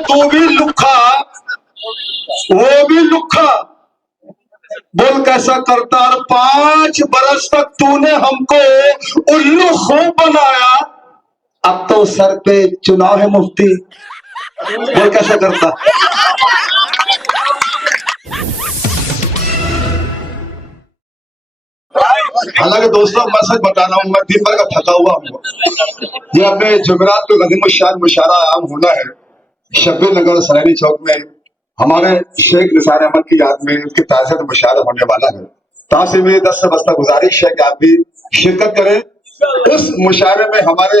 तू भी लुखा वो भी लुखा, बोल कैसा करता। और 5 बरस तक तूने हमको उल्लू खूब बनाया, अब तो सर पे चुनाव है मुफ्ती, बोल कैसा करता। हालांकि दोस्तों मैं सच बता रहा हूँ, मैं दिन भर का थका हुआ हूँ। ये अपने जुमेरात को गनीम शान मुशारा आम होना है शब्बीर नगर सरायनी चौक में हमारे शेख निसार अहमद की याद में उनकी ताज़ियत मुशारा होने वाला है। ताकि मेरी 10 से बस्ता गुजारिश है कि आप भी शिरकत करें। उस मुशारे में हमारे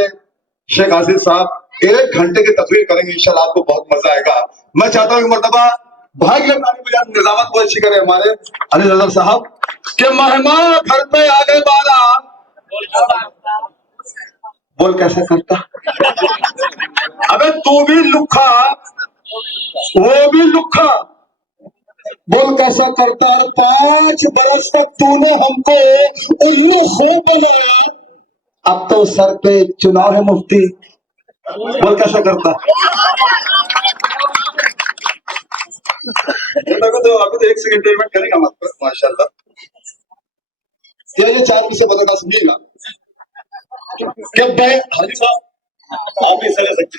शेख आसिफ साहब 1 घंटे की तकरीर करेंगे, इंशाल्लाह आपको बहुत मजा आएगा। मैं चाहता हूँ मरतबा भाई के निजामत बहुत अच्छी करे हमारे अली नजर साहब के मेहमान घर पे आ गए 12, बोल कैसा करता। अबे तू भी लुखा वो भी लुखा, बोल कैसा करता है। 5 बरस तक तूने हमको उल्लू खूब बनाया, अब तो सर पे चुनाव है मुफ्ती, बोल कैसा करता। तो अभी तो 1 सेकंड पेमेंट करेगा मत माशाल्लाह। क्या ये 4 पीछे बताना सुनिएगा क्या भाई हाजी साहब आप भी सही सकते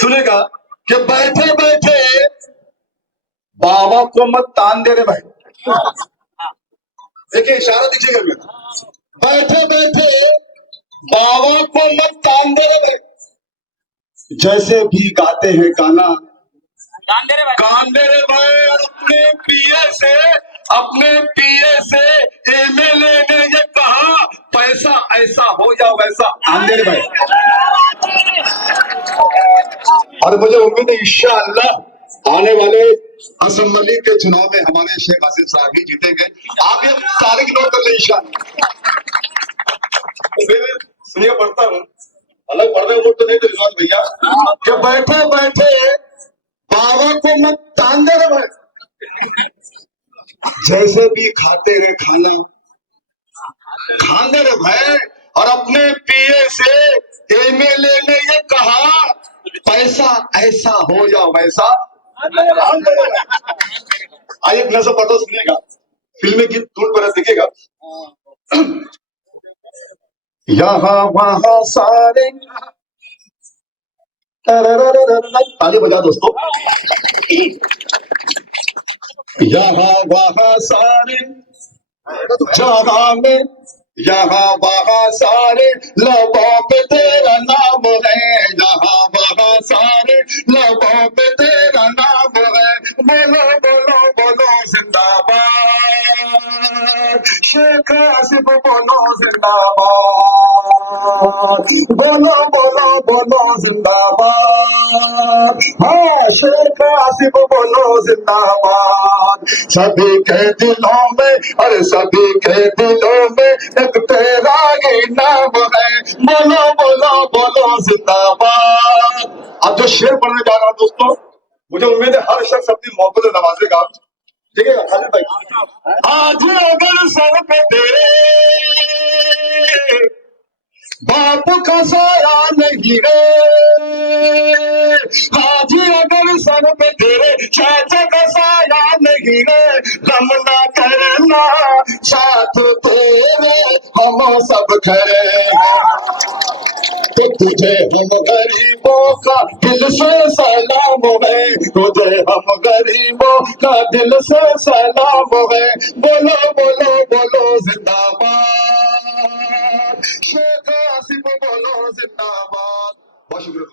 सुनेगा कि बैठे बैठे बाबा को मत तान दे रहे भाई। देखिए इशारा दीजिएगा मेरा, बैठे बैठे बाबा को मत तान दे रहे भाई। जैसे भी गाते हैं गाना गान दे रहे भाई। और अपने पीए से एमएलए ने ये कहा पैसा ऐसा हो या वैसा आन दे रहे भाई। और मुझे उम्मीद है इंशाअल्लाह आने वाले असेंबली के चुनाव में हमारे शेख आसिफ साहब ही जीतेंगे। आप ये तारीख नोट कर ले इंशाअल्लाह। सुनिए पढ़ता हूँ, अलग पढ़ने वोट तो नहीं तो विश्वास भैया कि बैठे बैठे बाबा को मत तान दे रहे भाई। जैसे भी खाते रहे खाना खान दे रहे भाई। और अपने पीए से एमएलए ने ये कहा पैसा ऐसा हो या वैसा। आइए नजर पता सुनिएगा, फिल्मी गीत टूट पर दिखेगा। यहाँ वहां सारे ताली बजा दोस्तों। यहाँ वहां सारे जहां में यहाँ वहां सारे लबों पे तेरा नाम है। यहाँ वहां सारे लबों पे तेरा नाम है। बोलो बोलो बोलो जिंदाबाद शेख आसिफ, बोलो जिंदाबाद, बोलो बोलो बोलो जिंदाबाद। हाँ शेख आसिफ बोलो जिंदाबाद। सभी के दिलों में अरे सभी के दिलों में एक तेरा ही नाम है। बोलो बोलो बोलो जिंदाबाद। अब जो शेर पढ़ने जा रहा हूं दोस्तों, मुझे उम्मीद है हर शख्स अपनी मोहब्बत से नवाजेगा। ठीक है खालिद भाई। आज अगर सर पे तेरे बाप का साया नहीं रे, आज अगर सर पे तेरे चाचा का साया नहीं रे, गम ना करना साथ तेरे हम सब खड़े हैं। तो तुझे हम गरीबों का दिल से सलाम है, तुझे हम गरीबों का दिल से सलाम है। बोलो बोलो बोलो जिंदाबाद शेख आसिफ, बोलो जिंदाबाद। बहुत शुक्रिया।